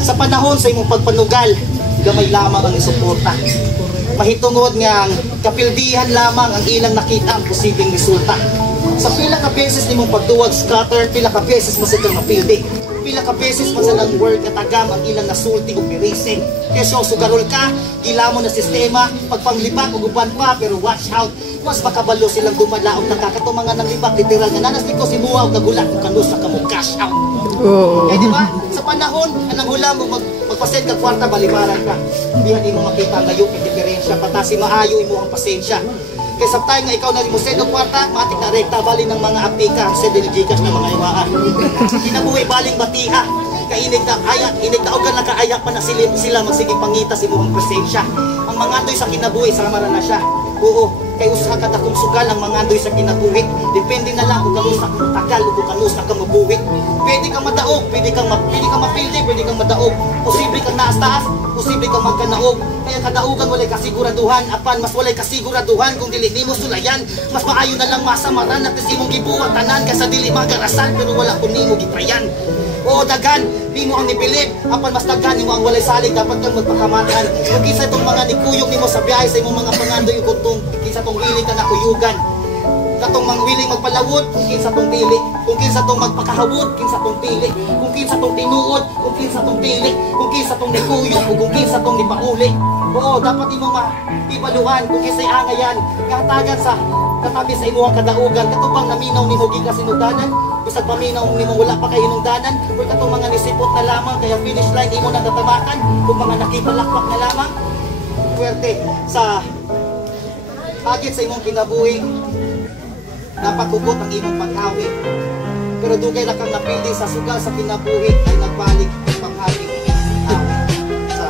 Sa panahon sa imong pagpanugal, gamay lamang ang isuporta. Mahitungod nga kapildihan lamang ang ilang nakita ang posibleng resulta. Sa pila ka beses nimong pagtuwag scatter, pila ka beses mo sa itong mapildi. Pila ka beses mo sa nang word katagam ang ilang nasulti o pirising. Kesyo, sugarol ka, gila mo na sistema, pagpanglibak o guban pa, pero watch out. Mas makabalo silang gumalaog nakakatumangan ng libak, literal nga nanas ko si Buwa o nagulat kung kanusa ka mo cash out. Eh di ba? Sa panahon, anang hula mo magpasend ka kwarta, balibaran ka. Hindi mo makita ang layo, yung diferensya, patasi maayo imo ang pasensya. Kaya sa tayo nga ikaw na mo send ang kwarta, matik na rekta, bali ng mga apika, send ng Gcash ng mga iwaan. Kinabuhi baling batiha, kainig na ayak, inig na ogan nakaayak pa na sila magsiging pangita si mo ang presensya. Ang mga doy sa kinabuhi, sama na siya. Oo, kay usa ka takong sugal ang mga andoy sa kinabuhi. Depende na lang kung kanusa ka tagal o kung kanusa ka mabuhi. Pwede kang madaog, pwede kang mapildi, pwede kang madaog. Posible kang naas-taas, posible kang magkanaog. Kaya kadaugan walay kasiguraduhan, apan mas walay kasiguraduhan kung dili nimo sulayan. Mas maayo na lang masamaran at imong gibuhat tanan kaysa dili magarasal pero wala kun nimo giprayan. Oo, dagan, di mo ang nipilit, apan mas dagan mo ang walay salig, dapat kang magpakamatan. Kung kinsa itong mga nikuyog nimo sa biyahe sa imong mga pangandoy, kung kinsa itong willing ka na kuyugan, katong mga willing magpalawod, kung kinsa itong pili, kung kinsa itong magpakahawod, kinsa itong pili, kung kinsa itong tinuod, kung kinsa itong pili, kung kinsa itong nikuyog, o kung kinsa itong nipauli. Oo, dapat imong maibaluhan kung kinsa angayan, katagan sa katabi sa imuhang kadaugan, katupang naminaw ni mo gigasinugdanan, bisag paminaw ni mo wala pa kay hinungdanan, kung katong mga nisipot na lamang, kaya finish line imo na natamakan, kung mga nakipalakpak na lamang, puwerte sa agit sa imong kinabuhi, napakugot ang imong pag-awi. Pero dugay na kang napili sa sugal sa kinabuhi ay nagbalik ang panghaling sa